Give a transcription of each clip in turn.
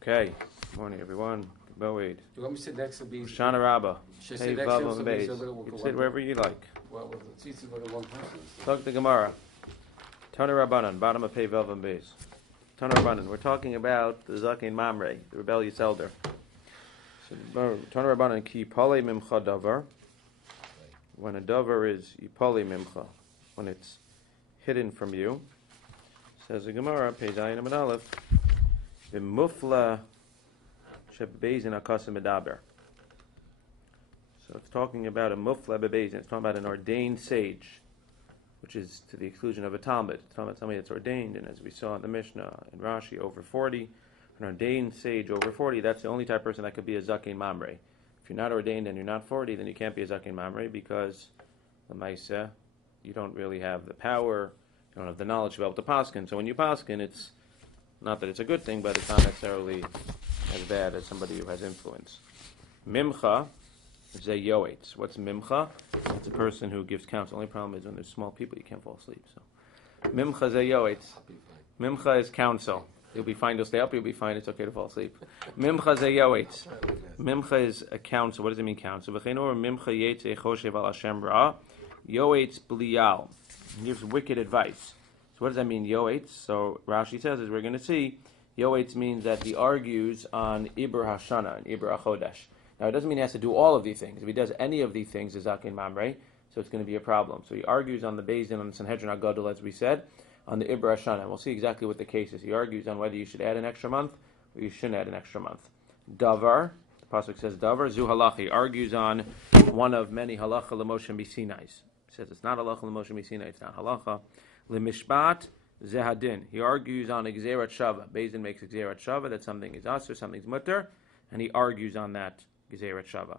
Okay. Good morning, everyone. Boed. Do you want me to sit next to me? Shana Rabbah. Should I Hey, sit next to him? Vav and Beis. You can sit wherever you like. Well, it's easy for the one person. Talk the Gemara. Tana Rabbanan, bottom of Pei Vav and Beis. Tana Rabbanan. We're talking about the Zaken Mamre, the rebellious elder. So, Tana Rabbanan ki pale mimcha davar. When a davar is yipale mimcha, when it's hidden from you, says the Gemara, Pei Zayin Amid Aleph, v'mufla shebbeizin akasim medaber. So it's talking about a mufla bebeizin. It's talking about an ordained sage, which is to the exclusion of a talmud. It's talking about somebody that's ordained, and as we saw in the Mishnah and Rashi, over 40. An ordained sage over 40, that's the only type of person that could be a zaken mamre. If you're not ordained and you're not 40, then you can't be a zaken mamre because the maisa, you don't really have the power, you don't have the knowledge to be able to paskin. So when you paskin, it's not that it's a good thing, but it's not necessarily as bad as somebody who has influence. Mimcha is a yoetz. What's mimcha? It's a person who gives counsel. The only problem is when there's small people, you can't fall asleep. So mimcha is a yoetz. Mimcha is counsel. You'll be fine. You'll stay up. You'll be fine. It's okay to fall asleep. Mimcha is a yoetz. Mimcha is a counsel. What does it mean, counsel? V'cheinor mimcha yetze choshev al Hashem ra. Yoetz bliyal. He gives wicked advice. So what does that mean, yoetz? So Rashi says, as we're going to see, yoetz means that he argues on Ibr Hashana and Ibr Achodesh. Now, it doesn't mean he has to do all of these things. If he does any of these things, is Zaken Mamre, so it's going to be a problem. So he argues on the beit-din, on the Sanhedrin HaGadol, as we said, on the Ibr Hashana. And we'll see exactly what the case is. He argues on whether you should add an extra month or you shouldn't add an extra month. Davar, the pasuk says Davar, Zu halacha. He argues on one of many halacha l'moshe misinais. He says it's not halacha l'moshe misinai, it's not halacha. L'mishpat zehadin. He argues on Gzerat Shava. Beit-din makes Gzerat Shava, that something is asur, something's mutter, and he argues on that Gzerat Shava.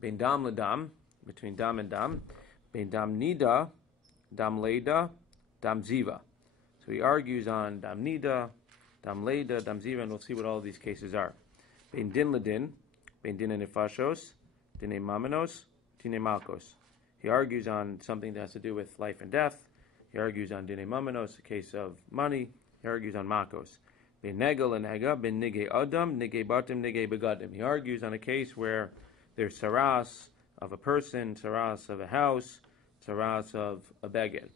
Bein dam ledam, between dam and dam. Bein dam nida, dam leda, dam ziva. So he argues on dam nida, dam leda, dam ziva, and we'll see what all of these cases are. Bein din ledin, bein din nefashos, dine mamenos, dine malkos. He argues on something that has to do with life and death. He argues on dine mamenos, a case of money. He argues on makos. Ben negel and hega, ben nige adam, nige batim, nige begadim. He argues on a case where there's saras of a person, saras of a house, saras of a beged.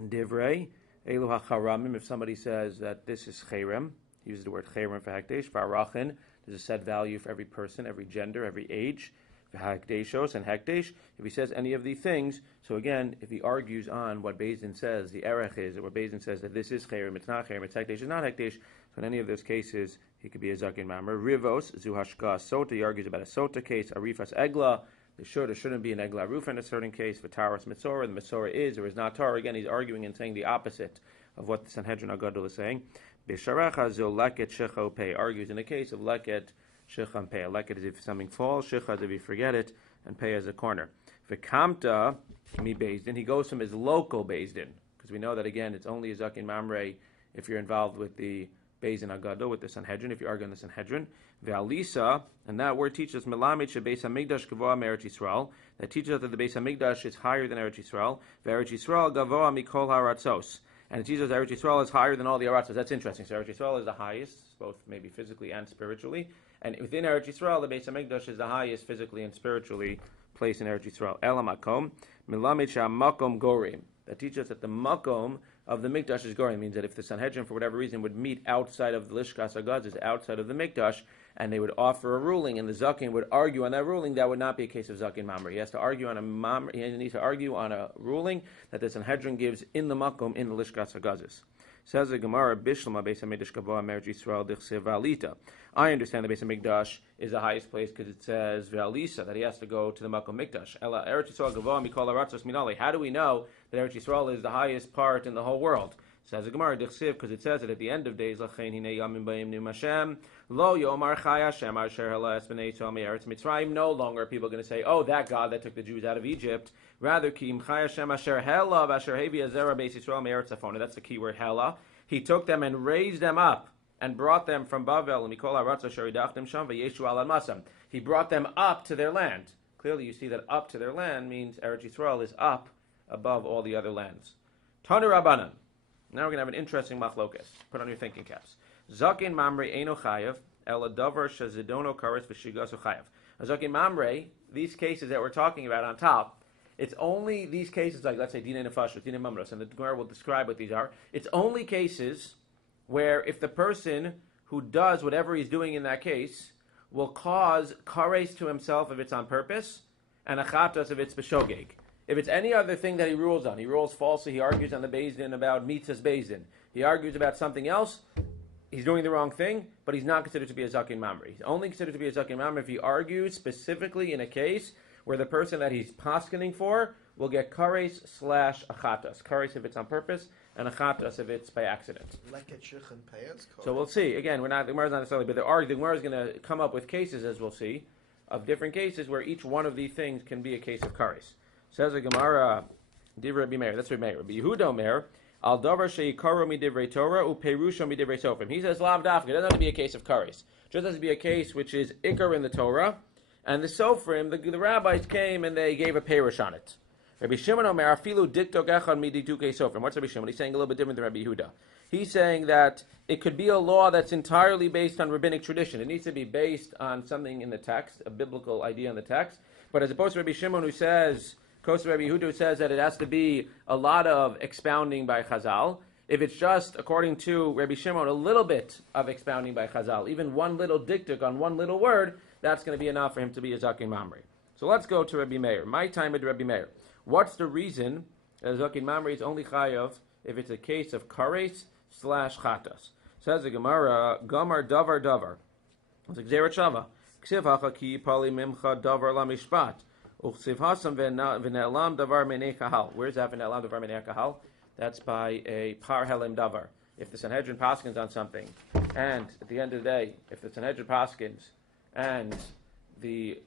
Divrei, elu hacharamim, if somebody says that this is cherem, he uses the word cherem for hakdesh, varachin, there's a set value for every person, every gender, every age, for hakdeshos and hakdesh. If he says any of these things, so again, if he argues on what Beit-din says, the erech is, or Beit-din says that this is cherem, it's not cherem, it's hakdesh, it's not hakdesh, so in any of those cases, he could be a zaken mamre. Rivos, zu hashka sota, he argues about a sota case, arifas egla, there should or shouldn't be an egla roof in a certain case. V'taras mitzorah, the mitzorah is or is not Torah. Again, he's arguing and saying the opposite of what the Sanhedrin HaGadol is saying. B'sharecha zil leket shecha pei, argues in the case of leket shecha and pei. Leket is if something falls, shecha is if you forget it, and pei is a corner. V'kamta mi beit-din, he goes from his local beit-din, because we know that again it's only a zaken mamre if you're involved with the beit-din HaGadol, with the Sanhedrin, if you argue on the Sanhedrin. Ve'alisa, and that word teaches us Melamed shebeis hamikdash gavoa me'eretz Yisrael. That teaches us that the Beis Hamikdash is higher than Eretz Yisrael. Ve'eretz Yisrael gavoa mikol haratzos, and it teaches us Eretz Yisrael is higher than all the aratzos. That's interesting. So Eretz Yisrael is the highest, both maybe physically and spiritually. And within Eretz Yisrael, the Beis Hamikdash is the highest physically and spiritually place in Eretz Yisrael. Ela makom Melamed she'amakom gorim. That teaches us that the makom of the mikdash is gorim. It means that if the Sanhedrin, for whatever reason, would meet outside of the lishkas hagazis, outside of the mikdash, and they would offer a ruling, and the zaken would argue on that ruling, that would not be a case of zaken mamre. He has to argue on a mamre. He needs to argue on a ruling that the Sanhedrin gives in the makom in the lishkas hagazis. Says the Gemara, Bishlama Beis Hamikdash Gavoa Me'eretz Yisrael Dichsev V'alita. I understand the Beis Hamikdash is the highest place because it says V'alisa, that he has to go to the Makom Mikdash. Ela Eretz Yisrael Gavoa Mikol Aratzos Minale. How do we know that Eretz Yisrael is the highest part in the whole world? Says the Gemara, Dichsev, because it says it at the end of days, Lachein Hinei Yamim B'Yim Nim Hashem, Lo Yomar Chai Hashem Asher Hala Esbnei Yisrael Me'eretz Mitzrayim. No longer are people going to say, oh, that God that took the Jews out of Egypt. Rather, Kim Chai Hashem Asher Hela Asher Hevi Azera Beis Yisrael Me'eretz Afona. That's the key word, Hela. He took them and raised them up and brought them from Bavel, and Mikol Haratzos Sheridachtem Sham V'Yeshu Al Masam. He brought them up to their land. Clearly, you see that up to their land means Eretz Yisrael is up above all the other lands. Tanu Rabbanan. Now we're going to have an interesting machlokas. Put on your thinking caps. Zakin mamre eno chayav, ela davar shazidono kares v'shigasu chayav. Zakin mamre, these cases that we're talking about on top, it's only these cases, like let's say dinei nefashos, dinei mamros, and the Gemara will describe what these are. It's only cases where if the person who does whatever he's doing in that case will cause kares to himself if it's on purpose, and achatos if it's b'shogeg. If it's any other thing that he rules on, he rules falsely, he argues on the beit-din about mitzvahs beit-din, he argues about something else, he's doing the wrong thing, but he's not considered to be a zakin mamre. He's only considered to be a zakin mamre if he argues specifically in a case where the person that he's paskening for will get kares / achatos. Kares if it's on purpose, and achatos if it's by accident. So we'll see. Again, the Gemara's not necessarily, but the Gemara is going to come up with cases, as we'll see, of different cases where each one of these things can be a case of kares. Says the Gemara, Divrei Rabbi Meir. That's Rabbi Meir. Rabbi Yehuda Omer, Al davar sheikaro midivrei Torah uperusho midivrei sofrim. He says lav dafka. It doesn't have to be a case of kares. It just has to be a case which is ikar in the Torah, and the sofrim, the rabbis came and they gave a perush on it. Rabbi Shimon Omer, afilu diktok echad miditukei sofrim. What's Rabbi Shimon? He's saying a little bit different than Rabbi Yehuda. He's saying that it could be a law that's entirely based on rabbinic tradition. It needs to be based on something in the text, a biblical idea in the text. But as opposed to Rabbi Shimon, who says, Rabbi Yehuda says that it has to be a lot of expounding by Chazal. If it's just, according to Rabbi Shimon, a little bit of expounding by Chazal, even one little diktuk on one little word, that's going to be enough for him to be a zakin mamre. So let's go to Rabbi Meir. My time with Rabbi Meir. What's the reason that a zakin mamre is only chayav if it's a case of kares / chatas? Says the Gemara, Gamar davar davar. It's a gzeirat shava. Ksiv hacha ki pali mimcha davar lamishpat. Where's that v'ne'elam davar menei kahal? That's by a par helim davar. If the Sanhedrin paskins on something, and at the end of the day, if the Sanhedrin paskins, and the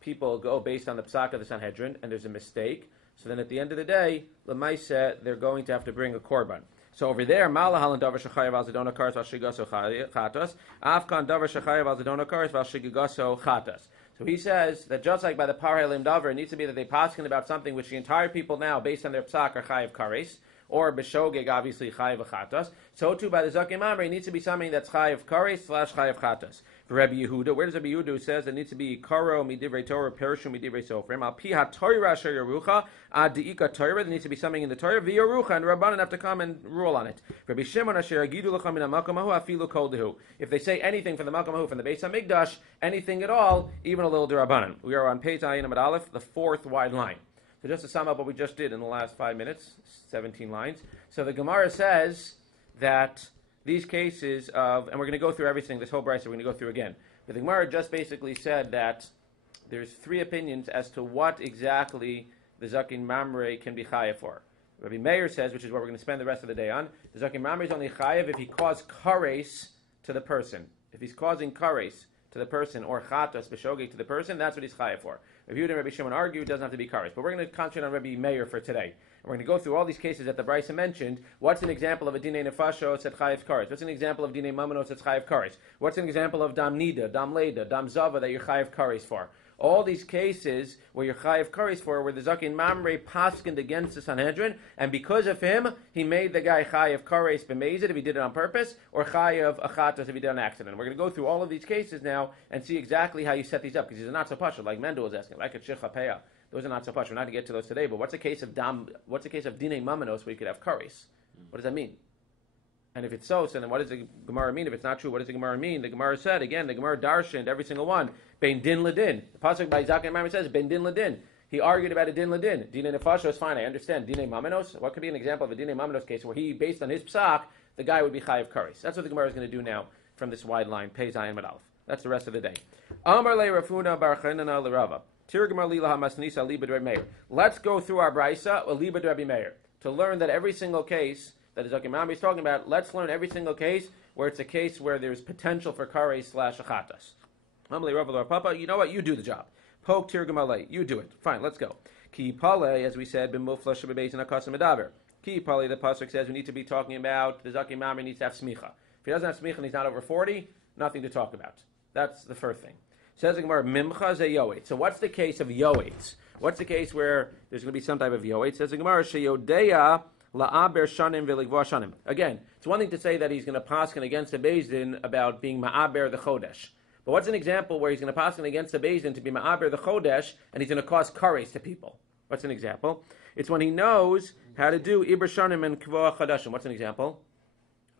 people go based on the psak of the Sanhedrin, and there's a mistake, so then at the end of the day, l'maiseh, they're going to have to bring a korban. So over there, malahal and davar shechayav al zedona kares val shigaso chatas, afkan davar shechayav al zedona kares val shigaso chatas. So he says that just like by the par helim davar, it needs to be that they paskin about something which the entire people now, based on their psak, are chayav kares, or b'shogeg, obviously chayav chatas. So too by the zakin mamre, it needs to be something that's chayav kares / chayav chatas. For Rabbi Yehuda, where does Rabbi Yehuda says it needs to be karo midivrei Torah, perushu midivrei sofrim, al pi ha-Torah asher yerucha, ad di'ika Torah, there needs to be something in the Torah, v'yerucha, and Rabbanan have to come and rule on it. Rabbi Shimon asher yagidu lecha min ha-makom hahu, afilu kol dehu. If they say anything from the makom hahu, from the Beis HaMikdash, anything at all, even a little d'Rabbanan. We are on page Ayin Amud Aleph, the fourth wide line. So just to sum up what we just did in the last 5 minutes, 17 lines. So the Gemara says that these cases of, and we're going to go through everything, this whole brayso we're going to go through again. But the Gemara just basically said that there's three opinions as to what exactly the zakin mamre can be chayav for. Rabbi Meir says, which is what we're going to spend the rest of the day on, the zakin mamre is only chayav if he caused kares to the person. If he's causing kares to the person, or chatas b'shogeg to the person, that's what he's chayav for. Rabbi Yehuda and Rabbi Shimon argue it doesn't have to be kares. But we're going to concentrate on Rabbi Meir for today. And we're going to go through all these cases that the brayso mentioned. What's an example of a dinei nefashos at chayav kares? What's an example of dinei mamanos at chayav kares? What's an example of dam nida, dam leda, dam zava that you're chayav kares for? All these cases where you're chayav kares for, where the zakin mamre paskined against the Sanhedrin, and because of him, he made the guy chayav kares b'mezid if he did it on purpose, or chayav achatos if he did it on accident. We're going to go through all of these cases now and see exactly how you set these up, because these are not so pashut, like Mendel was asking, like a shichapeya. Those are not so pashut. We're not to get to those today, but what's a case of dinei mamanos where you could have kares? What does that mean? And if it's so then what does the Gemara mean? If it's not true, what does the Gemara mean? The Gemara said, again, the Gemara darshaned every single one, bein din ladin. The pasuk by zakin mamre says, bein din ladin. He argued about a din ladin. Dinei nefashos, fine, I understand. Dinei mamanos, what could be an example of a dinei mamanos case where he, based on his psak, the guy would be chayav kares? That's what the Gemara is going to do now from this wide line, Pei Zayin Amud Aleph. That's the rest of the day. Amar le Rafuna bar Chanana l'Rava. Let's go through our brayso, Alibad Rabbi Meir, to learn that every single case that the zakin mamre is talking about, let's learn every single case where it's a case where there's potential for kares / achatas. Papa, you know what? You do the job. Poke tirgamalei. You do it. Fine, let's go. Ki pale, as we said, b'mufla shebebeis and akasam medaber. Ki pale, the pasuk says we need to be talking about the zakin mamre needs to have smicha. If he doesn't have smicha and he's not over 40, nothing to talk about. That's the first thing. Says the Gemara, Mimcha ze yoetz. So what's the case of yoetz? What's the case where there's going to be some type of yoetz? Says the Gemara, sheyodeya La'aber shanim v'ligvah shanim. Again, it's one thing to say that he's going to paskin against the beit-din about being ma'aber the chodesh. But what's an example where he's going to paskin against the beit-din to be ma'aber the chodesh and he's going to cause kares to people? What's an example? It's when he knows how to do iber shanim and kvoah chadashim. What's an example?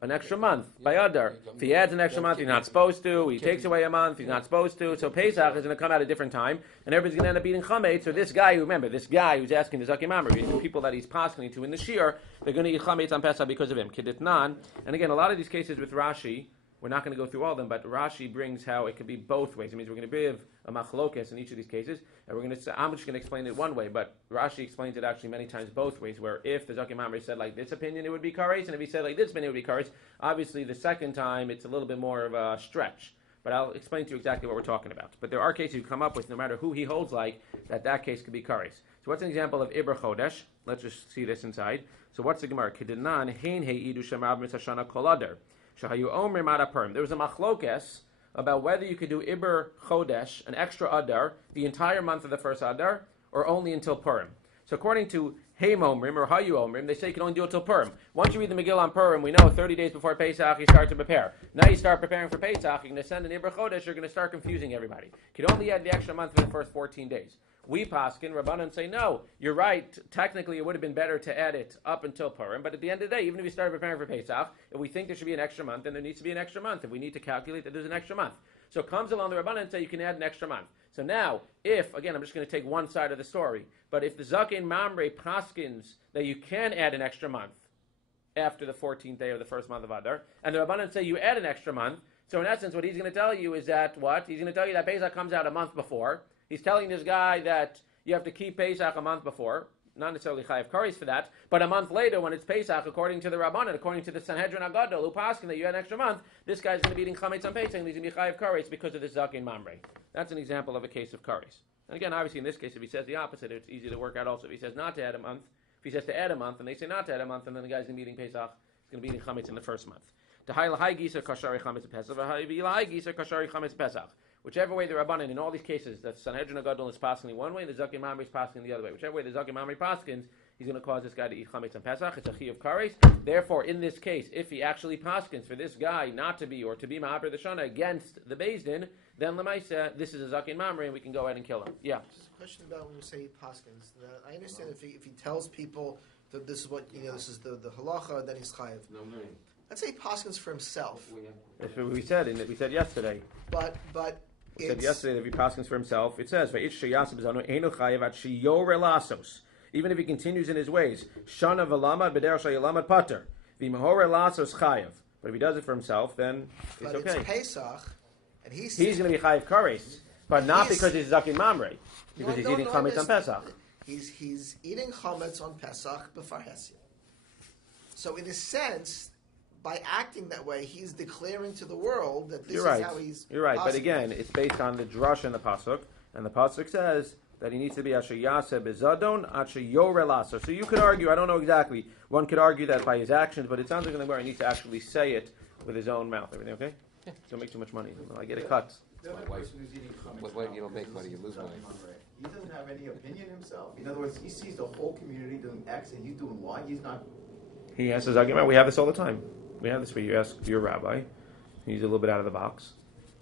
An extra month by Adar. If he adds an extra month, he's not supposed to. He takes away a month, he's not supposed to. So Pesach is going to come at a different time, and everybody's going to end up eating chametz. So this guy, remember, this guy who's asking the Zakim Amr, the people that he's pasking to in the shir, they're going to eat chametz on Pesach because of him. Kiditnan. And again, a lot of these cases with Rashi, we're not going to go through all of them, but Rashi brings how it could be both ways. It means we're going to give a machlokes in each of these cases, and we're going to. I'm just going to explain it one way, but Rashi explains it actually many times both ways. Where if the Zakim Amr said like this opinion, it would be kares, and if he said like this opinion, it would be kares. Obviously, the second time it's a little bit more of a stretch, but I'll explain to you exactly what we're talking about. But there are cases you come up with, no matter who he holds like, that case could be kares. So what's an example of Iber Chodesh? Let's just see this inside. So what's the Gemara? Kidinan hein heidu shemab mitashana kolader. There was a machlokes about whether you could do Iber Chodesh, an extra Adar, the entire month of the first Adar, or only until Purim. So according to Heim Omrim or Hayu Omrim, they say you can only do it till Purim. Once you read the Megillah on Purim, we know 30 days before Pesach you start to prepare. Now you start preparing for Pesach, you're going to send an Iber Chodesh, you're going to start confusing everybody. You can only add the extra month for the first 14 days. We paskin, Rabbanan say, no, you're right. Technically, it would have been better to add it up until Purim. But at the end of the day, even if you started preparing for Pesach, if we think there should be an extra month, then there needs to be an extra month. If we need to calculate that there's an extra month. So comes along the Rabbanan and say you can add an extra month. So now, if, again, I'm just going to take one side of the story, but if the Zaken Mamre paskins that you can add an extra month after the 14th day of the first month of Adar, and the Rabbanan say you add an extra month, so in essence, what he's going to tell you is that what? He's going to tell you that Pesach comes out a month before. He's telling this guy that you have to keep Pesach a month before, not necessarily chayav kares for that, but a month later when it's Pesach, according to the Rabbanan, according to the Sanhedrin Agadol, who paskin that you had an extra month, this guy's going to be eating chametz on Pesach and he's going to be chayav kares because of this zaken mamre. That's an example of a case of kares. And again, obviously in this case, if he says the opposite, it's easy to work out also. If he says not to add a month, if he says to add a month and they say not to add a month, and then the guy's going to be eating Pesach, he's going to be eating chametz in the first month. Whichever way the Rabbanan, in all these cases, the Sanhedrin Agadol is passing one way, the Zakim Mamre is passing the other way. Whichever way the Zakim Mamre paskins, he's going to cause this guy to eat chametz on Pesach. It's a chi of kares. Therefore, in this case, if he actually paskins for this guy not to be, or to be ma'aber the shana against the beit-din, then lemaisa, this is a Zakim Mamre, and we can go ahead and kill him. Yeah. Just a question about when you say paskins. I understand if he tells people that this is what, this is the halacha, then he's chayiv. No. Let's say he paskins for himself. That's what we said yesterday. But we said yesterday that if he paskins for himself, it says, even if he continues in his ways, shana v'lamad b'der shayalamad pater, v'mahore lasos chayav. But if he does it for himself, then it's okay. It's Pesach, and he's going to be chayav kares, but not because he's zakin mamre, because he's eating chametz on Pesach. He's eating chametz on Pesach b'far hesya. So in a sense, by acting that way, he's declaring to the world that this is how he's. You're right, but again, it's based on the drush and the pasuk, and the pasuk says that he needs to be asher yaseh bezadon asher yoreh laso. So you could argue, I don't know exactly, one could argue that by his actions, but it sounds like the Gemara needs to actually say it with his own mouth. Everything okay? Yeah. Don't make too much money. I get a cut. My wife, you don't make money, you lose money. He doesn't have any opinion himself. In other words, he sees the whole community doing X and he's doing Y. He's not. He has his argument. We have this all the time. We have this where you ask your rabbi, he's a little bit out of the box,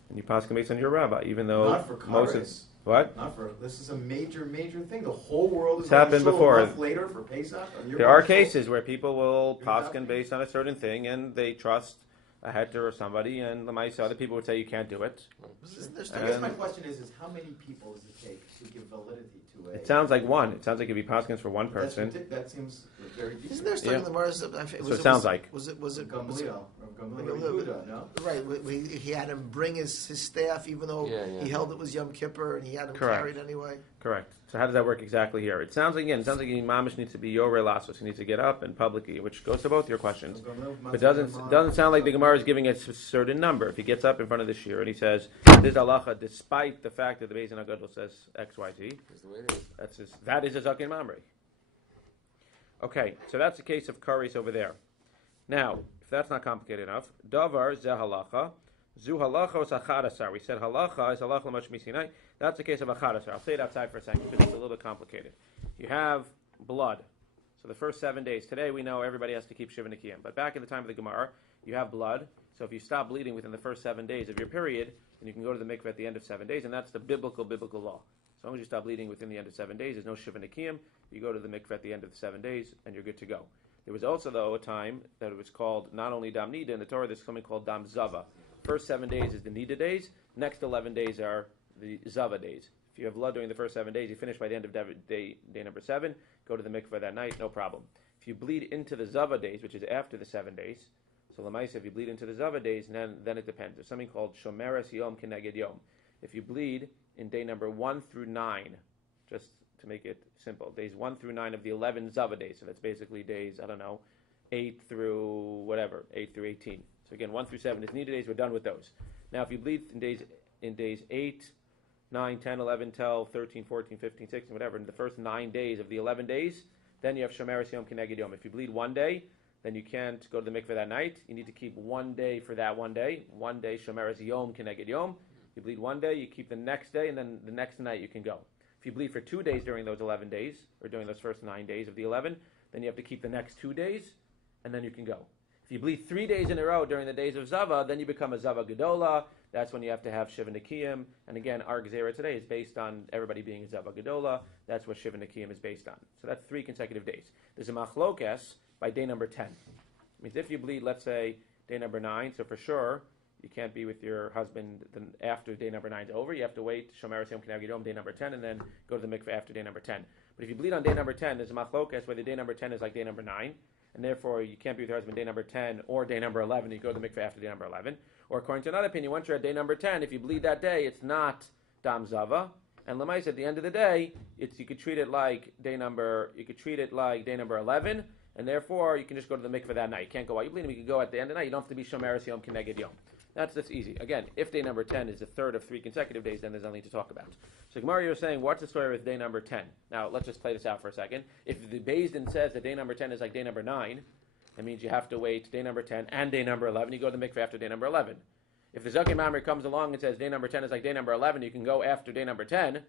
and you paskin based on your rabbi, even though not for most of what? Not for this is a major thing. The whole world is it's happened before. A month later for Pesach. There are cases where people will paskin based on a certain thing, and they trust a heter or somebody, and the mice other people would say you can't do it. I guess my question is how many people does it take to give validity to it? It sounds like one. It sounds like if he paskins for one person. That seems very deep. Isn't there stuff in the Gemara? So it sounds like. Was it Gamliel? No? Right. He had him bring his staff, even though he held it was Yom Kippur, and he had him carried anyway. Correct. So how does that work exactly here? It sounds like Mamish needs to be Yoreh Lasos. He needs to get up and publicly, which goes to both your questions. But it doesn't sound like the Gemara is giving a certain number. If he gets up in front of the shir and he says, this halacha, despite the fact that the beit-din Agadol says X, Y, Z, that is a Zaken Mamre. Okay, so that's the case of kares over there. Now, if that's not complicated enough, davar zeh halacha, zu halacha is achadasar. We said halacha is halacha l'mash misinai. That's the case of achadasar. I'll say it outside for a second because it's a little bit complicated. You have blood. So the first 7 days. Today we know everybody has to keep Shiva Nikiyim. But back in the time of the Gemara, you have blood. So if you stop bleeding within the first 7 days of your period, then you can go to the mikveh at the end of 7 days, and that's the biblical law. As long as you stop bleeding within the end of 7 days, there's no Shiva Nikiyim. You go to the mikveh at the end of the 7 days, and you're good to go. There was also, though, a time that it was called not only Dam Nida in the Torah, there's something called Dam Zava. First 7 days is the Nida days. Next 11 days are the Zava days. If you have blood during the first 7 days, you finish by the end of day number 7, go to the mikveh that night, no problem. If you bleed into the Zava days, which is after the 7 days, so Lamaisa, if you bleed into the Zava days, then it depends. There's something called Shomeres Yom Keneged Yom. If you bleed in day number 1 through 9, just to make it simple, days 1 through 9 of the 11 Zava days, so that's basically days, 8 through 18. So again, 1 through 7 is Nida days, we're done with those. Now if you bleed in days 8, 9, 10, 11, 12, 13, 14, 15, 16, whatever, in the first 9 days of the 11 days, then you have Shomeres Yom Keneged Yom. If you bleed 1 day, then you can't go to the mikveh that night. You need to keep 1 day for that 1 day. 1 day Shomeres Yom Keneged Yom. You bleed 1 day, you keep the next day, and then the next night you can go. If you bleed for 2 days during those 11 days, or during those first 9 days of the 11, then you have to keep the next 2 days, and then you can go. If you bleed 3 days in a row during the days of Zava, then you become a Zava Gedola. That's when you have to have Shiva Nikiyim. And again, our Gezerah today is based on everybody being a Zava Gedola. That's what Shiva Nikiyim is based on. So that's 3 consecutive days. There's a Machlokes by day number 10. It means if you bleed, let's say, day number 9, so for sure, you can't be with your husband after day number 9 is over. You have to wait, Shomeres Yom Keneged Yom, day number 10, and then go to the mikveh after day number 10. But if you bleed on day number 10, there's a Machlokes where the day number 10 is like day number 9, and therefore you can't be with your husband day number 10 or day number 11, you go to the mikveh after day number 11. Or according to another opinion, once you're at day number 10, if you bleed that day, it's not Dam Zava. And Lamais, at the end of the day, you could treat it like day number 11, and therefore you can just go to the mikveh that night. You can't go while you bleed, you can go at the end of the night. You don't have to be Shomeres Yom Keneged Yom. That's easy. Again, if day number 10 is the third of 3 consecutive days, then there's nothing to talk about. So Gemara, you're saying, what's the story with day number 10? Now, let's just play this out for a second. If the beit-din says that day number 10 is like day number 9, that means you have to wait day number 10 and day number 11. You go to the mikveh after day number 11. If the Zaken Mamre comes along and says day number 10 is like day number 11, you can go after day number 10,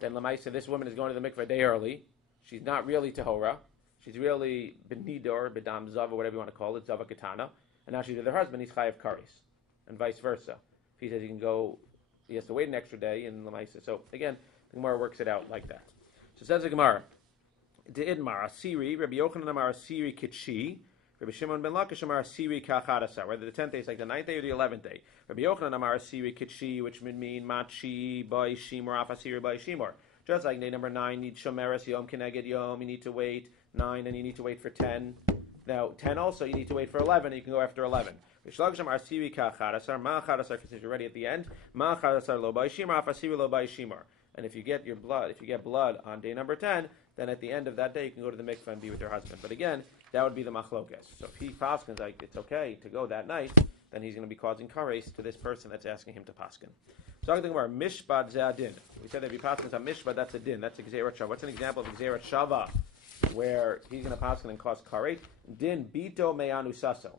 then Lamaisa, this woman is going to the mikveh a day early. She's not really Tahora. She's really Benidor, Bedam Zava, whatever you want to call it, Zava Katana. And now she's with her husband, he's Chayav Karis. And vice versa. If he says he can go, he has to wait an extra day in Lamaisa. So again, the Gemara works it out like that. So says the Gemara, De'idmar, Asiri, Rabbi Yochanan Amar Asiri Kitshi, Rabbi Shimon ben Lakish Amar Asiri Kachadasa, whether the 10th day is like the 9th day or the 11th day. Rabbi Yochanan Amar Asiri Kitshi, which would mean Machi, Bai Shimor, Af Asiri, Bai Shimor. Just like day number 9, you need Shomeres Yom Keneged Yom, you need to wait 9, and you need to wait for 10. Now, 10 also, you need to wait for 11, and you can go after 11. Since you're ready at the end, and if you get blood on day number 10, then at the end of that day you can go to the mikveh and be with your husband. But again, that would be the machlokes. So if he paskins like it's okay to go that night, then he's going to be causing kares to this person that's asking him to paskin. So I'm talking about mishpat ze'adin. We said that if he paskins on mishpat, that's a din. That's a gzerat shava. What's an example of a gzerat shava where he's going to paskin and cause kares? Din bito me'anu saso.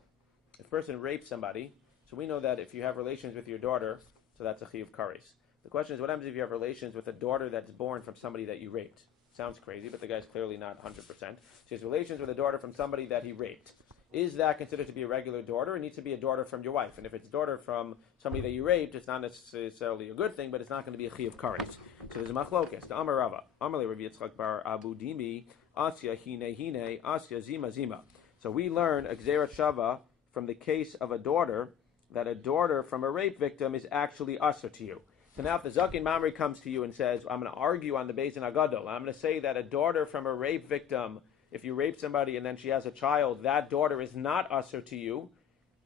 If a person rapes somebody, so we know that if you have relations with your daughter, so that's a chiyuv kares. The question is, what happens if you have relations with a daughter that's born from somebody that you raped? Sounds crazy, but the guy's clearly not 100%. So he has relations with a daughter from somebody that he raped. Is that considered to be a regular daughter? It needs to be a daughter from your wife. And if it's a daughter from somebody that you raped, it's not necessarily a good thing, but it's not going to be a chiyuv kares. So there's a machlokes. The Amar Rava. Amar le Rabbi Yitzchak bar Abu Dimi, Asya hine, Asya zima. So we learn a gzerat shava from the case of a daughter, that a daughter from a rape victim is actually usher to you. So now if the Zaken Mamre comes to you and says, I'm going to argue on the Beis Din Agadol, I'm going to say that a daughter from a rape victim, if you rape somebody and then she has a child, that daughter is not usher to you,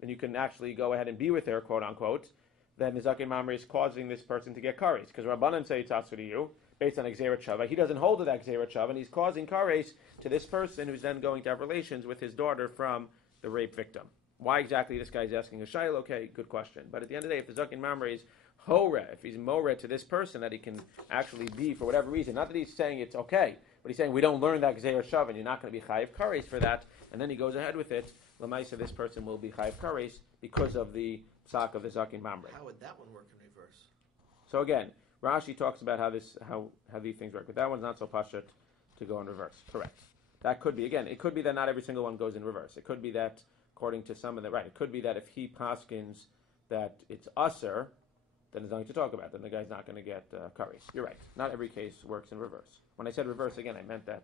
then you can actually go ahead and be with her, quote unquote, then the Zaken Mamre is causing this person to get kares. Because Rabbanan say it's usher to you, based on a gzerat shava. He doesn't hold to that gzerat shava, and he's causing kares to this person who's then going to have relations with his daughter from the rape victim. Why exactly this guy's asking a shayla? Okay, good question. But at the end of the day, if the Zaken Mamre is hore, if he's more to this person that he can actually be for whatever reason, not that he's saying it's okay, but he's saying we don't learn that gzeir shav and you're not going to be chayiv kares for that, and then he goes ahead with it, lamaisa, this person will be chayiv kares because of the psak of the Zaken Mamre. How would that one work in reverse? So again, Rashi talks about how these things work, but that one's not so pashat to go in reverse. Correct. That could be, again, it could be that not every single one goes in reverse. It could be that, according to some of the, right, it could be that if he paskins that it's usser, then there's nothing to talk about. Then the guy's not going to get kares. You're right. Not every case works in reverse. When I said reverse, again, I meant that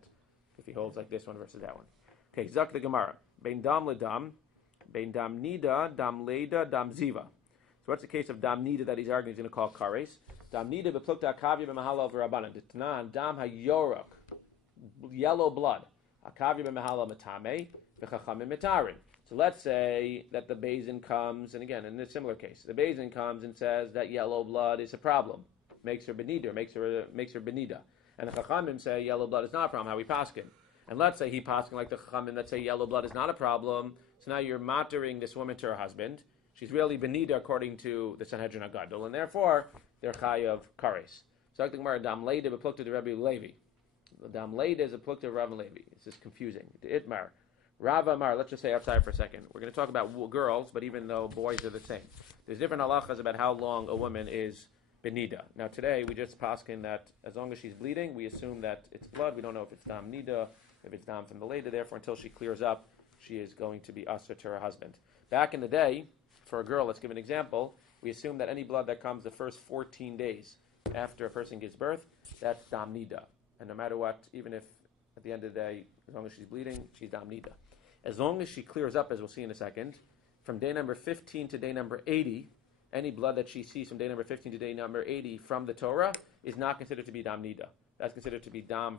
if he holds like this one versus that one. Okay, Zak the Gemara. Bein dam ledam, bein dam nida, dam leda, dam ziva. So what's the case of dam nida that he's arguing he's going to call kares? Dam nida beplukta akavya b'mahala v'rabanan. D'tanan dam hayorok, yellow blood. Akavya b'mahala matame, v'chachamim mitarin. So let's say that the Beis-din comes, and again, in a similar case, the Beis-din comes and says that yellow blood is a problem, makes her benida, makes her benida. And the Chachamim say yellow blood is not a problem, how we paskin. And let's say he paskin like the Chachamim that say yellow blood is not a problem, so now you're mattering this woman to her husband. She's really benida according to the Sanhedrin HaGadol, and therefore, they're chay of kares. So the Gemara, dam leida beplukta de Rabbi Levi. The dam leida is a plukta of Rabbi Levi. This is confusing. The itmar. Rav Amar, let's just say outside for a second. We're going to talk about girls, but even though boys are the same. There's different halachas about how long a woman is benida. Now today, we just paskin that as long as she's bleeding, we assume that it's blood. We don't know if it's dam nida, if it's dam from the leda. Therefore, until she clears up, she is going to be usher to her husband. Back in the day, for a girl, let's give an example, we assume that any blood that comes the first 14 days after a person gives birth, that's dam nida. And no matter what, even if at the end of the day, as long as she's bleeding, she's dam nida. As long as she clears up, as we'll see in a second, from day number 15 to day number 80, any blood that she sees from day number 15 to day number 80 from the Torah is not considered to be dam nida. That's considered to be dam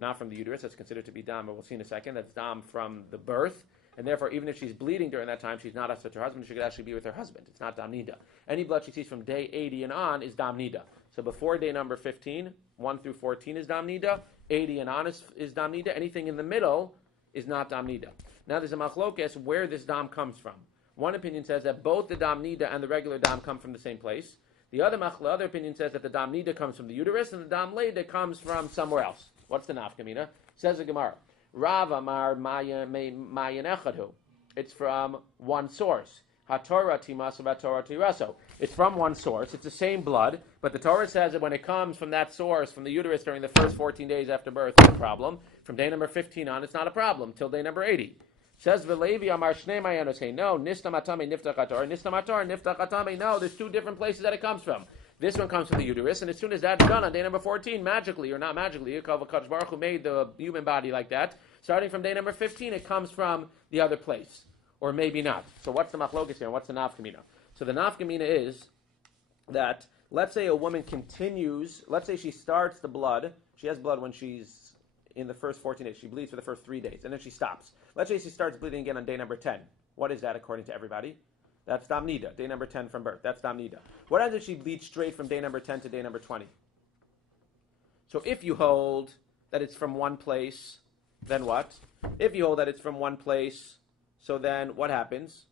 not from the uterus. That's considered to be dam, but we'll see in a second. That's dam from the birth. And therefore, even if she's bleeding during that time, she's not usher to her husband. She could actually be with her husband. It's not dam nida. Any blood she sees from day 80 and on is dam nida. So before day number 15, 1 through 14 is dam nida. 80 and on is dam nida. Anything in the middle is not dam nida. Now there's a machlokes where this dam comes from. One opinion says that both the dam nida and the regular dam come from the same place. The other opinion says that the dam nida comes from the uterus and the dam leda comes from somewhere else. What's the nafkamina? Says the Gemara. Rav Amar Mayan Echadu. It's from one source. HaTorah timas v'Torah tiraso. It's from one source. It's the same blood, but the Torah says that when it comes from that source, from the uterus during the first 14 days after birth, it's a problem. From day number 15 on, it's not a problem, till day number 80. Says V'Levi Amar Shnei Mayanos. Hey, no, Nistam Atame Niftach HaTorah, Nistam HaTorah, Niftach Atame. No, there's two different places that it comes from. This one comes from the uterus, and as soon as that's done on day number 14, magically, or not magically, Kadosh Baruch Hu made the human body like that. Starting from day number 15, it comes from the other place. Or maybe not. So what's the machlokas here, and what's the nafkamina? So the nafkamina is that, let's say a woman continues, let's say she starts the blood, she has blood when she's in the first 14 days, she bleeds for the first 3 days, and then she stops. Let's say she starts bleeding again on day number 10. What is that according to everybody? That's dam nida, day number 10 from birth. That's dam nida. What happens if she bleeds straight from day number 10 to day number 20? So if you hold that it's from one place, then what? If you hold that it's from one place, so then what happens?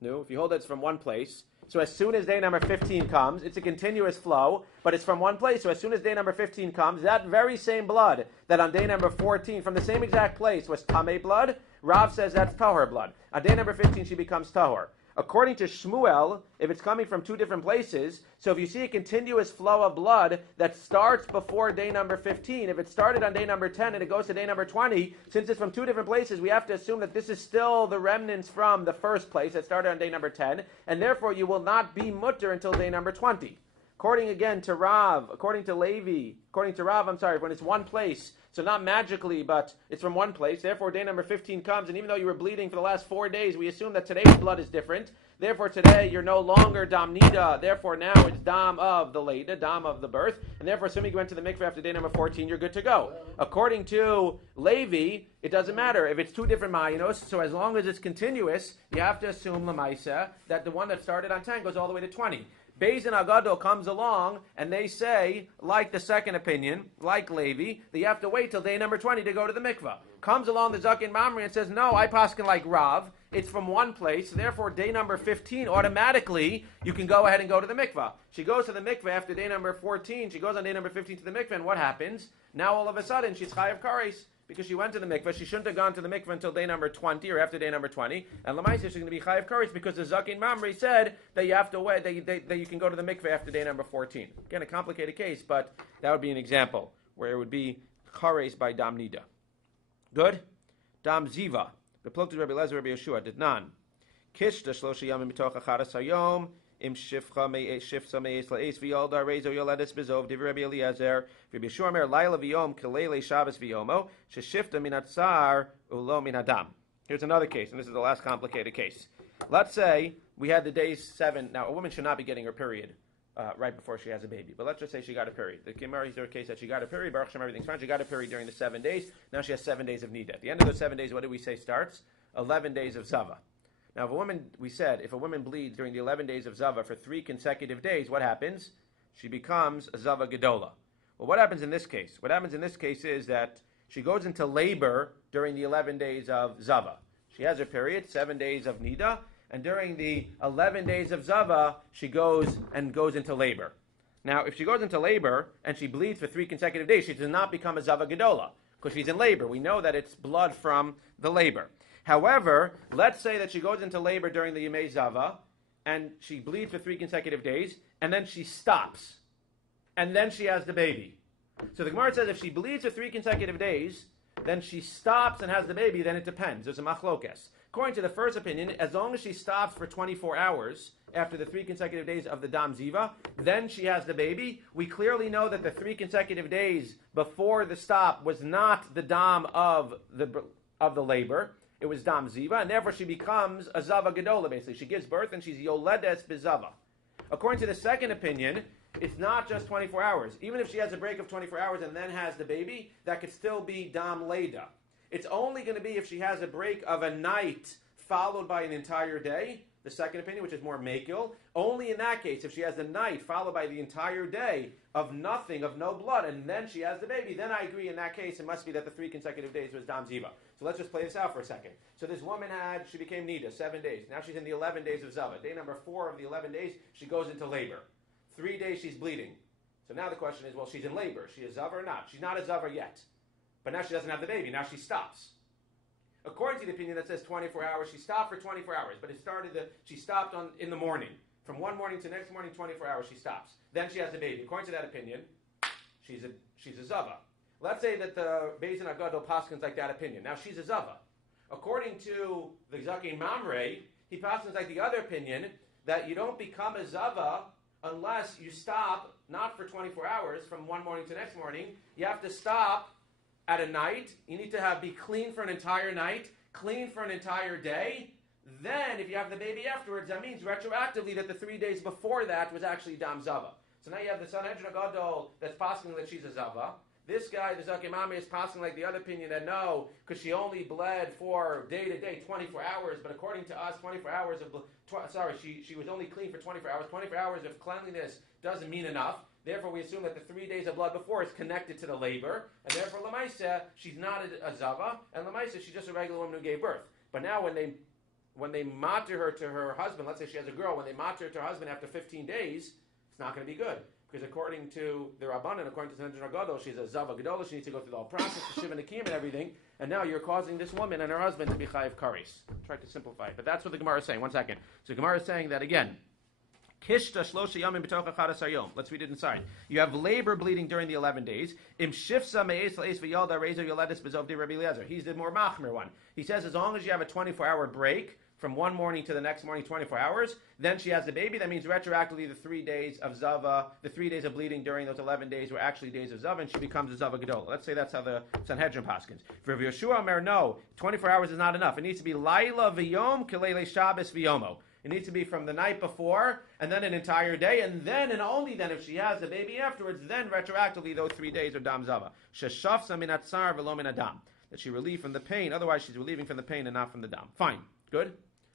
No, if you hold that it's from one place, so as soon as day number 15 comes, it's a continuous flow, but it's from one place, so as soon as day number 15 comes, that very same blood that on day number 14, from the same exact place, was tamei blood, Rav says that's tahor blood. On day number 15, she becomes tahor. According to Shmuel, if it's coming from two different places, so if you see a continuous flow of blood that starts before day number 15, if it started on day number 10 and it goes to day number 20, since it's from two different places, we have to assume that this is still the remnants from the first place that started on day number 10, and therefore you will not be mutter until day number 20. According again to Rav, according to Rav, when it's one place, so not magically, but it's from one place. Therefore, day number 15 comes, and even though you were bleeding for the last 4 days, we assume that today's blood is different. Therefore, today you're no longer dam nida. Therefore, now it's dam of the leda, dam of the birth. And therefore, assuming you went to the mikveh after day number 14, you're good to go. According to Levi, it doesn't matter if it's two different mayanos. So as long as it's continuous, you have to assume lamaisa that the one that started on 10 goes all the way to 20. Beis-din Agadol comes along and they say, like the second opinion, like Levi, that you have to wait till day number 20 to go to the mikvah. Comes along the Zakin Mamri and says, no, I paskin like Rav. It's from one place, therefore day number 15, automatically, you can go ahead and go to the mikvah. She goes to the mikvah after day number 14, she goes on day number 15 to the mikvah, and what happens? Now all of a sudden, she's chayav kares. Because she went to the mikveh, she shouldn't have gone to the mikveh until day number 20 or after day number 20. And Lamaisa, she's going to be chayav kares because the Zakin Mamri said that you have to wait, that you can go to the mikveh after day number 14. Again, a complicated case, but that would be an example where it would be kares by dam nida. Good? Dam ziva. Beplukted Rabbi Lezer, Rabbi Yeshua. Did none. Kishta shlosha yamim mitoch achadas hayom. Im shifcha me'es la'es v'yolda rezo yoledis bezov div Rabbi Eliezer. Rabbi Yeshua mer laila v'yom kelele Shabbos v'yomo. Sheshifta min atzar ulo min adam. Here's another case, and this is the last complicated case. Let's say we had the days 7. Now, a woman should not be getting her period right before she has a baby. But let's just say she got a period. The Gemara is there a case that she got a period. Baruch Hashem, everything's fine. She got a period during the 7 days. Now she has 7 days of nida. At the end of those 7 days, what do we say starts? 11 days of zava. Now, if a woman bleeds during the 11 days of zava for 3 consecutive days, what happens? She becomes a zava gedola. Well, what happens in this case? What happens in this case is that she goes into labor during the 11 days of zava. She has her period, 7 days of nida, and during the 11 days of zava, she goes into labor. Now, if she goes into labor and she bleeds for 3 consecutive days, she does not become a zava gedola because she's in labor. We know that it's blood from the labor. However, let's say that she goes into labor during the Yemei Zava, and she bleeds for 3 consecutive days, and then she stops, and then she has the baby. So the Gemara says if she bleeds for 3 consecutive days, then she stops and has the baby, then it depends. There's a machlokes. According to the first opinion, as long as she stops for 24 hours after the 3 consecutive days of the Dam Ziva, then she has the baby. We clearly know that the 3 consecutive days before the stop was not the Dam of the labor. It was Dam Ziva, and therefore she becomes a Zava Gedola, basically. She gives birth and she's Yoledes Bezava. According to the second opinion, it's not just 24 hours. Even if she has a break of 24 hours and then has the baby, that could still be Dam Leda. It's only going to be if she has a break of a night followed by an entire day, the second opinion, which is more makil. Only in that case, if she has a night followed by the entire day of nothing, of no blood, and then she has the baby, then I agree in that case it must be that the 3 consecutive days was Dam Ziva. So let's just play this out for a second. So this woman she became Nida, 7 days. Now she's in the 11 days of Zava. Day number 4 of the 11 days, she goes into labor. 3 days she's bleeding. So now the question is, well, she's in labor. Is she a Zava or not? She's not a Zava yet. But now she doesn't have the baby. Now she stops. According to the opinion that says 24 hours, she stopped for 24 hours. But she stopped in the morning. From one morning to next morning, 24 hours, she stops. Then she has the baby. According to that opinion, she's a Zava. Let's say that the beit-din Agadol paskins like that opinion. Now she's a Zava. According to the Zakin Mamre, he paskins like the other opinion that you don't become a Zava unless you stop, not for 24 hours, from one morning to next morning. You have to stop at a night. You need to be clean for an entire night, clean for an entire day. Then, if you have the baby afterwards, that means retroactively that the 3 days before that was actually Dam Zava. So now you have the Sanhedrin Gadol that's passing that she's a Zava. This guy, the Zakim Mami, is passing like the other opinion that no, because she only bled for day to day, 24 hours. But according to us, 24 hours of she was only clean for 24 hours. 24 hours of cleanliness doesn't mean enough. Therefore, we assume that the 3 days of blood before is connected to the labor, and therefore, Lamaisa, she's not a Zava, and Lamaisa, she's just a regular woman who gave birth. But now, when they matter her to her husband, let's say she has a girl, when they matter her to her husband after 15 days, it's not going to be good. Because according to the Rabbanan, according to Sanhedrin Gadol, she's a Zava Gedola, she needs to go through the whole process, the Shiva Nakim and everything, and now you're causing this woman and her husband to be Chayiv Karis. Try to simplify it, but that's what the Gemara is saying. 1 second. So the Gemara is saying that again, Kishta shlosha yamim b'toch achadas hayom. Let's read it inside. You have labor bleeding during the 11 days. Im shifsa me'es la'es v'yalda rezo yoledis bezov de Rabbi Eliezer. He's the more machmir one. He says as long as you have a 24-hour break from one morning to the next morning, 24 hours, then she has the baby. That means retroactively the 3 days of Zava, the 3 days of bleeding during those 11 days were actually days of Zava, and she becomes a Zava Gedola. Let's say that's how the Sanhedrin paskins. For Rabbi Yeshua Omer, no, 24 hours is not enough. It needs to be Laila v'yom kelele Shabbos v'yomo. It needs to be from the night before, and then an entire day, and then, and only then, if she has the baby afterwards, then retroactively those 3 days are Dam Zava. Sheshafsa min atzar v'lo min adam. That she relieved from the pain, otherwise she's relieving from the pain and not from the dam. Fine. Good?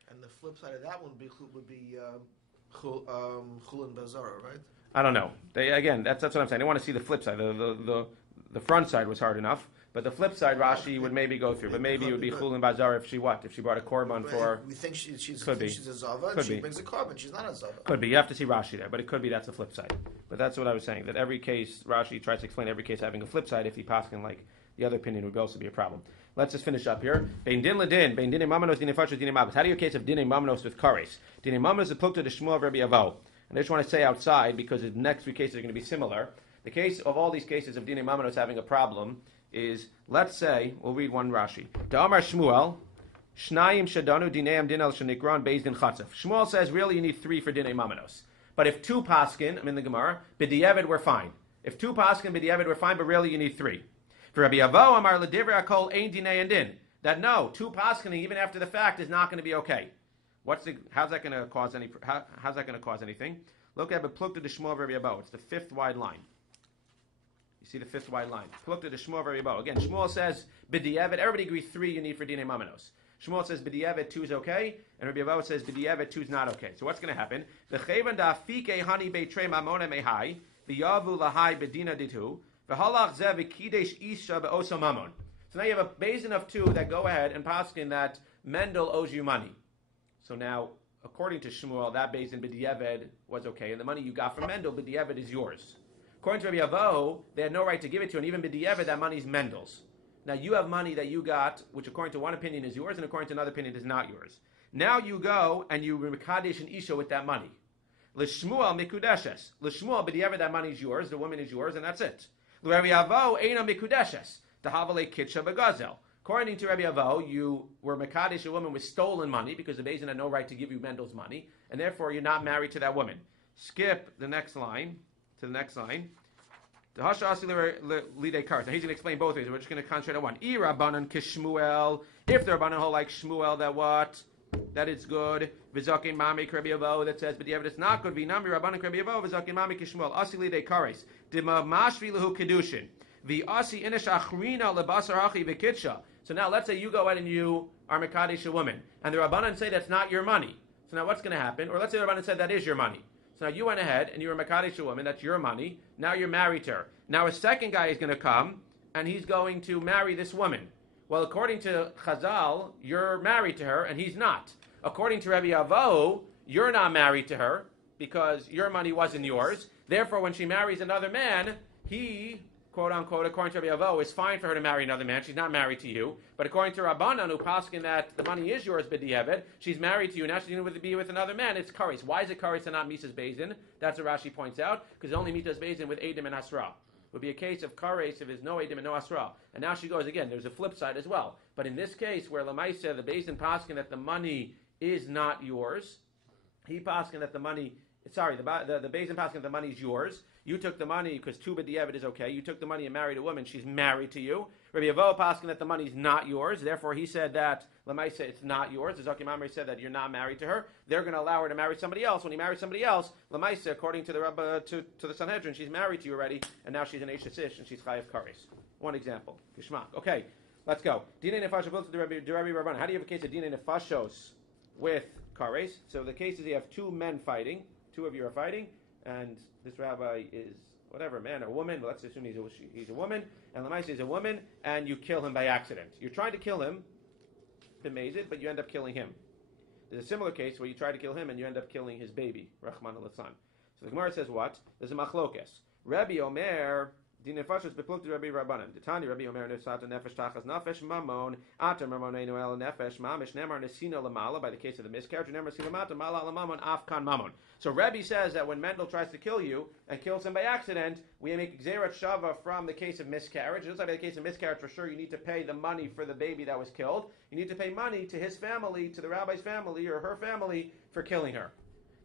And the flip side of that would be chulin bazara, right? I don't know. That's what I'm saying. I want to see the flip side. The front side was hard enough, but the flip side Rashi would maybe go through. But maybe it would be chulin bazar if she what? If she brought a korban for. We think she's a zava, and she brings a korban. She's not a zava. Could be. You have to see Rashi there, but it could be that's the flip side. But that's what I was saying. That every case Rashi tries to explain every case having a flip side. If he paskin like the other opinion would also be a problem. Let's just finish up here. Bein din ledin, bein dinei mamanos, dinei fashos, dinei mabos. How do you case of dinei mamanos with kares? Dinei mamanos is plukta to Shmuel of Rabbi Avo. And I just want to say outside, because the next 3 cases are going to be similar. The case of all these cases of dinei mamanos having a problem is, let's say, we'll read one Rashi. Da'amar Shmuel, Shnayim Shadanu Dineim Dinel Shenikron Beis-din Chatzef. Shmuel says, really, you need 3 for Dinei Mamanos. But if 2 paskin, I'm in the Gemara, B'di'evid, we're fine. If 2 paskin, B'di'evid, we're fine, but really, you need 3. For Rabbi Avo, Amar L'divrei Akol Ein Dinei and Din. That no, 2 paskin, even after the fact, is not going to be okay. How's that going to cause anything? Look at Plukta de Shmuel of Rabbi Abo. It's the 5th wide line. You see the 5th wide line. Plukta de Shmuel of Rabbi Abo. Again, Shmuel says B'di'evid. Everybody agrees 3 you need for Dinei Mamanos. Shmuel says B'di'evid 2 is okay, and Rabbi Abo says B'di'evid 2 is not okay. So what's going to happen? V'chevan da'afike hani beitrei mamona mehai v'yavu lahai b'dina ditu v'halach zev v'kidesh isha be'oso mamon. So now you have a basin of 2 that go ahead and paskin that Mendel owes you money. So now, according to Shmuel, that basin B'di'evid was okay, and the money you got from Mendel, B'di'evid is yours. According to Rabbi Avo, they had no right to give it to you, and even B'di'evid, that money is Mendel's. Now you have money that you got, which according to one opinion is yours, and according to another opinion is not yours. Now you go and you mekadesh an isha with that money. L'shmuel mikudeshes. L'shmuel B'di'evid, that money is yours, the woman is yours, and that's it. L'Rabbi Avo eina mikudeshes. Tahavale kitcha begazel. According to Rabbi Avo, you were mekadesh a woman with stolen money because the Beis Din had no right to give you Mendel's money, and therefore you're not married to that woman. Skip the next line to the next line. The Hashasi Lidei Kars. Now he's going to explain both ways. We're just going to concentrate on one. I Rabbanan Kishmuel. If the Rabbanan hold like Shmuel, that what? That it's good. V'zakin Mami Rabbi Avo. That says, but the evidence not good. V'nami Rabbanan Rabbi Avo. V'zakin Mami Kishmuel. Asi Lidei Kars. Dima Mashvi Lahu Kedushin. V'asi Inish Achrina Lebasar Achi V'kitsha. So now let's say you go out and you are Mekadesh a woman, and the Rabbanan say that's not your money. So now what's going to happen? Or let's say the Rabbanan said that is your money. So now you went ahead and you were Mekadesh a woman, that's your money. Now you're married to her. Now a second guy is going to come and he's going to marry this woman. Well, according to Chazal, you're married to her and he's not. According to Rabbi Avo, you're not married to her because your money wasn't yours. Therefore, when she marries another man, he, quote unquote, according to Rabbi Avo, it's fine for her to marry another man. She's not married to you. But according to Rabbanan, who paskin that the money is yours, B'di'evid, she's married to you. Now she's going to be with another man. It's kares. Why is it kares and not Mises Beis-din? That's what Rashi points out. Because only Mises Beis-din with edim and asra. It would be a case of kares if there's no edim and no asra. And now she goes again. There's a flip side as well. But in this case, where Lamaisa, the Beis-din paskin that the money is not yours, he paskin that the money. Sorry, the Beis-din paskin that the money is yours. You took the money because tu b'di'evid is okay. You took the money and married a woman. She's married to you. Rabbi Avo paskin that the money is not yours. Therefore, he said that Lamaisa it's not yours. The Zaki Mamre said that you're not married to her. They're going to allow her to marry somebody else. When he marries somebody else, Lamaisa, according to the Rabbi, to the Sanhedrin, she's married to you already, and now she's an Eishes Ish and she's Chayav Kares. One example. Gishmak. Okay, let's go. Dinei nefashos built to the Rabbi Rabbanan. How do you have a case of dinei nefashos with Kares? So the case is you have 2 men fighting. 2 of you are fighting, and this rabbi is whatever, man or woman. Let's assume he's a woman, and Lamaisa is a woman, and you kill him by accident. You're trying to kill him, b'mezid, but you end up killing him. There's a similar case where you try to kill him, and you end up killing his baby, Rahman al-Litzlan. So the Gemara says what? There's a machlokes. Rabbi Omer, din nefashos beplukti Rabbi Rabbanan. Ditani Rabbi Omer nefsata nefesh tachas nefesh mamon ater mamonenu el nefesh mamish nemar nesina lamala, by the case of the miscarriage, nemar silamata mala alamamon afkan mamon. So Rebbe says that when Mendel tries to kill you and kills him by accident, we make Gzerat Shava from the case of miscarriage. Just like in the case of miscarriage, for sure, you need to pay the money for the baby that was killed. You need to pay money to his family, to the rabbi's family or her family for killing her.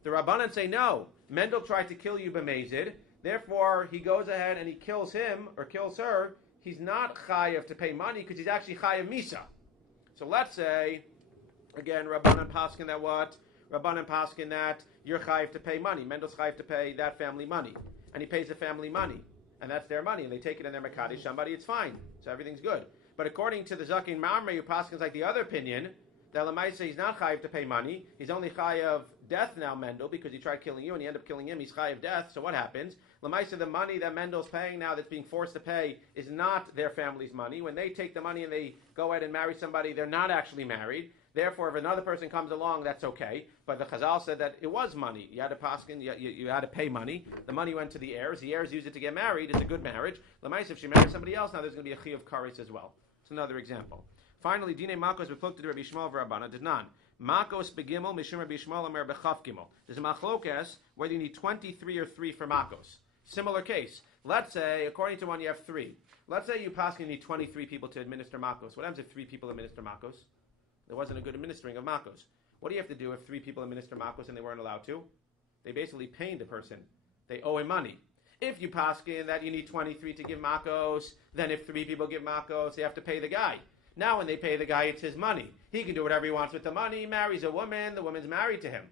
The Rabbanan say, no, Mendel tried to kill you b'mezid. Therefore, he goes ahead and he kills him or kills her. He's not chayav to pay money because he's actually chayav misa. So let's say, again, Rabbanan paskin that what? Rabbanan paskin that you're chayiv to pay money. Mendel's chayiv to pay that family money. And he pays the family money. And that's their money. And they take it and they're mekadesh somebody. It's fine. So everything's good. But according to the Zakin Mamre, who paskins like the other opinion, that Lamaisa he's not chayiv to pay money. He's only chayiv death now, Mendel, because he tried killing you and he ended up killing him. He's chayiv death. So what happens? Lamaisa, the money that Mendel's paying now that's being forced to pay is not their family's money. When they take the money and they go ahead and marry somebody, they're not actually married. Therefore, if another person comes along, that's okay. But the Chazal said that it was money. You had to paskin, you had to pay money. The money went to the heirs. The heirs used it to get married. It's a good marriage. Lamaisa, if she marries somebody else, now there's going to be a chiyuv kares as well. It's another example. Finally, Dinei Makos beflooked to Rabbi Shmuel v'Rabbana did not. Makos begimel mishum Rabbi Shmuel amer bechaf gimel. There's a machlokes whether you need 23 or 3 for Makos. Similar case. Let's say, according to one, you have 3. Let's say you possibly need 23 people to administer makos. What happens if 3 people administer makos? There wasn't a good administering of makos. What do you have to do if 3 people administer makos and they weren't allowed to? They basically paid the person. They owe him money. If you paskin that you need 23 to give makos, then if 3 people give makos, they have to pay the guy. Now when they pay the guy, it's his money. He can do whatever he wants with the money. He marries a woman, the woman's married to him.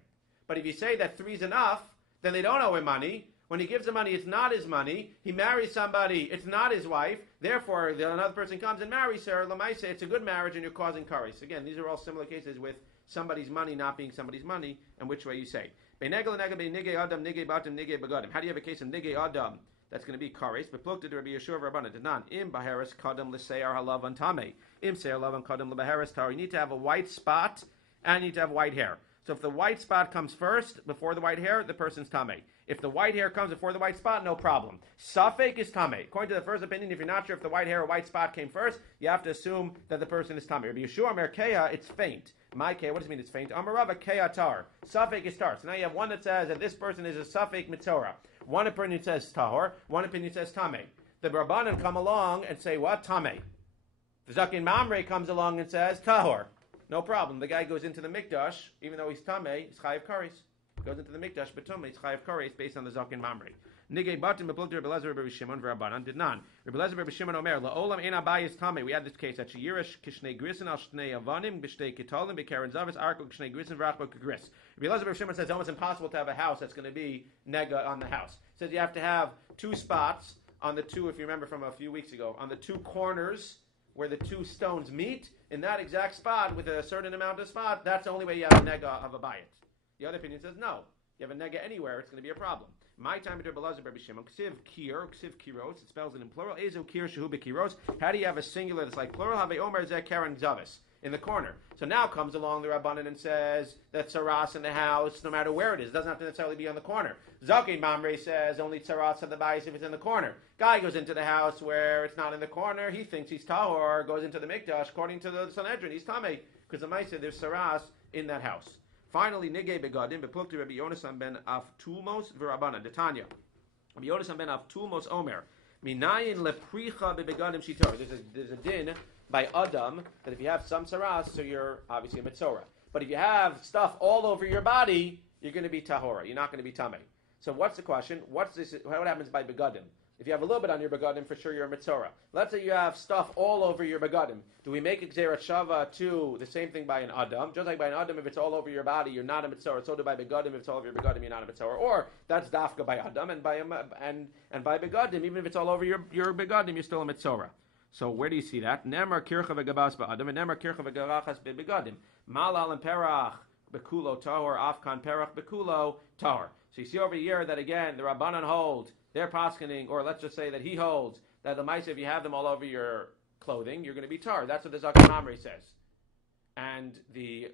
But if you say that 3's enough, then they don't owe him money. When he gives the money, it's not his money. He marries somebody, it's not his wife. Therefore, another person comes and marries her. Lamaisa, it's a good marriage and you're causing kares. Again, these are all similar cases with somebody's money not being somebody's money and which way you say. How do you have a case of nige adam that's going to be kares? But looked at Rabbi Yeshua Rabbanan. Denan im baharis kadam l'seyar halavan tamei im seyar lavan kadam l'baharis tar. You need to have a white spot and you need to have white hair. So if the white spot comes first before the white hair, the person's tamei. If the white hair comes before the white spot, no problem. Safek is tamei. According to the first opinion, if you're not sure if the white hair or white spot came first, you have to assume that the person is tamei. Rabbi Yeshua Merkeya, it's faint. My K, what does it mean it's faint? Amarava Keya tar. Safek is tar. So now you have one that says that this person is a Safek mitzora. One opinion says tahor. One opinion says tamei. The Rabbanan come along and say what? Tamei. The Zakin Mamre comes along and says tahor. No problem. The guy goes into the mikdash, even though he's tamei, he's chayiv kares. Goes into the mikdash, but tumei, he's chayiv kares based on the Zakin Mamre. Nigei batim beplukter Rabbi Lezer Rabbi Shimon v'Rabbanan did not. Rabbi Lezer Rabbi Shimon omer la'olam ein abayis tamei. We had this case at Sheyirish kishnei grisin al shnei avanim b'shtei kitolim b'karen zavis arko kishnei grisin v'rachbo k'gris. Rabbi Lezer Rabbi Shimon says it's almost impossible to have a house that's going to be nega on the house. Says you have to have 2 spots on the 2, if you remember from a few weeks ago, on the 2 corners where the 2 stones meet. In that exact spot with a certain amount of spot, that's the only way you have a nega of a bayit. The other opinion says no. You have a nega anywhere, it's going to be a problem. My time to Rabbi Lezer Rabbi Shimon. Ksiv kir, ksiv kiros. It spells it in plural. Ezo kir shehu bekiros. How do you have a singular that's like plural? Have omer zeh karen zavis in the corner. So now comes along the Rabbanan and says that tzaras in the house, no matter where it is, doesn't have to necessarily be on the corner. Zakin Mamre says only tzaras of the bayis if it's in the corner. Guy goes into the house where it's not in the corner. He thinks he's tahor. Goes into the mikdash. According to the Sanhedrin, he's tamei because the Maisa there's tzaras in that house. Finally, nigei begadim beplukti Rabbi Yonasan ben Avtulmos v'Rabbanan Detanya. Rabbi Yonasan ben Avtulmos Omer minayin lepricha bebegadim shitor. There's a din by Adam that if you have some saras, so you're obviously a mitzora. But if you have stuff all over your body, you're going to be tahora. You're not going to be tamei. So what's the question? What happens by begadim? If you have a little bit on your begadim, for sure you're a mitzora. Let's say you have stuff all over your begadim. Do we make Gzerat Shava to the same thing by an Adam? Just like by an Adam, if it's all over your body, you're not a mitzora. So do by begadim, if it's all over your begadim, you're not a mitzora. Or that's dafka by Adam, and by begadim, even if it's all over your begadim, you're still a mitzora. So where do you see that? Nemar kircha v'gabas ba'adam, and nemar kircha v'garachas bebegadim. Malal and perach bekulo tahor, afkan perach bekulo tahor. So you see over here that again, the Rabbanan hold, they're paskening, or let's just say that he holds, that the mice, if you have them all over your clothing, you're going to be tar. That's what the Zaken Mamre says. And the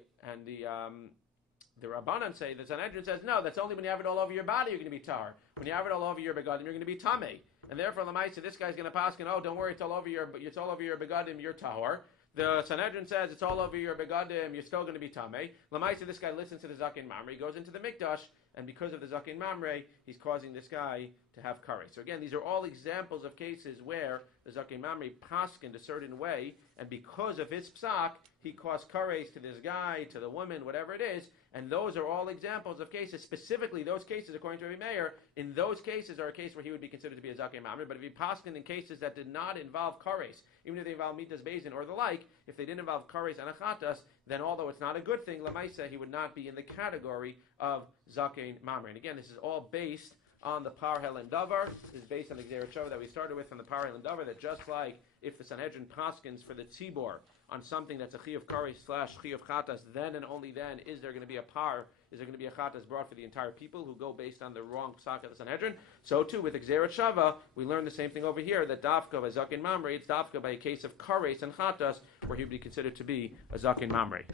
Rabbanan say, the Sanhedrin says, no, that's only when you have it all over your body, you're going to be tar. When you have it all over your begadim, you're going to be tamei. And therefore, the mice, this guy's going to pasken, oh, don't worry, it's all over your begadim, you're tahor. The Sanhedrin says it's all over your begadim, you're still going to be tamei. Lamaisa, this guy listens to the Zaken Mamre, he goes into the mikdash, and because of the Zaken Mamre, he's causing this guy to have kares. So again, these are all examples of cases where the Zaken Mamre paskened a certain way, and because of his psak, he caused kares to this guy, to the woman, whatever it is, and those are all examples of cases, specifically those cases, according to Rabbi Meir, in those cases are a case where he would be considered to be a Zaken Mamre, but if he paskened in cases that did not involve kares, even if they involve mitas bezin or the like, if they didn't involve kares and achatas, then although it's not a good thing, lamaisa, he would not be in the category of Zaken Mamre. And again, this is all based on the Par Helen Davar. This is based on the Gzerat Shava that we started with from the Par Helen Davar, that just like if the Sanhedrin paskins for the tzibor on something that's a chi of kares / chi of chatas, then and only then is there going to be a par, is there going to be a chatas brought for the entire people who go based on the wrong psak of the Sanhedrin. So too with the Gzerat Shava, we learn the same thing over here, that dafka by Zaken Mamre, it's dafka by a case of kares and chatas, where he would be considered to be a Zaken Mamre.